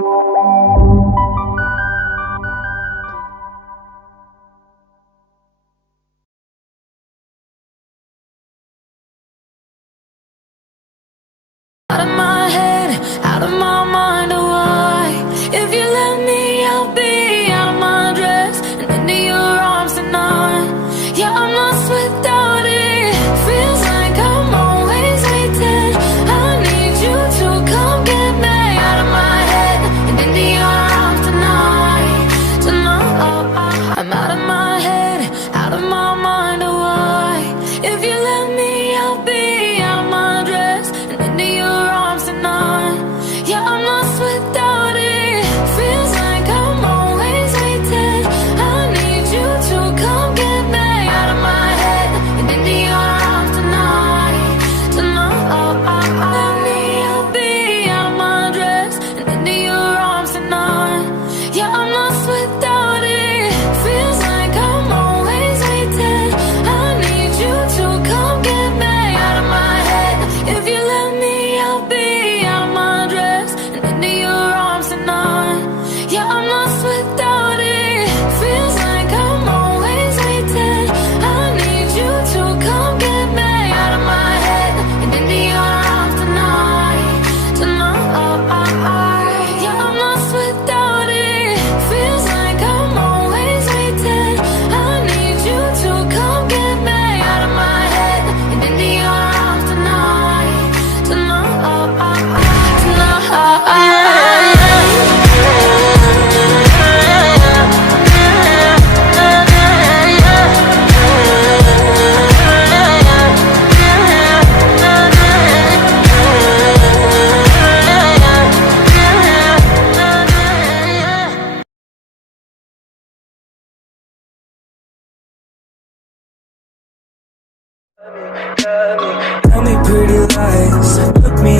Out of my head, out of my mind, oh why? If you let me, I'll be out of my dress and into your arms tonight. Yeah, I'm lost without it. Feels like I'm always waiting. I need you to come get me out of my head and into your arms tonight. Tonight, I'm out of my head, out of my mind, oh why? If you let me, I'll be out of my dress and into your arms tonight. Yeah, I'm lost without it. Feels like I'm always waiting. I need you to come get me out of my head and into your arms tonight. Tonight, let me, I'll be out of my dress and into your arms tonight. Yeah, I'm lost without it. Feels like I'm always waiting. I need you to come get me out of my head. If you let me, I'll be out of my dress and into your arms tonight. Yeah, I'm lost without it. Feels like I'm always waiting. I need you to come get me out of my head and into your arms tonight. Tonight, yeah, I'm lost without it. Feels like I'm always waiting. I need you to come get me out of my head and into your arms tonight. Tell me pretty lies, look me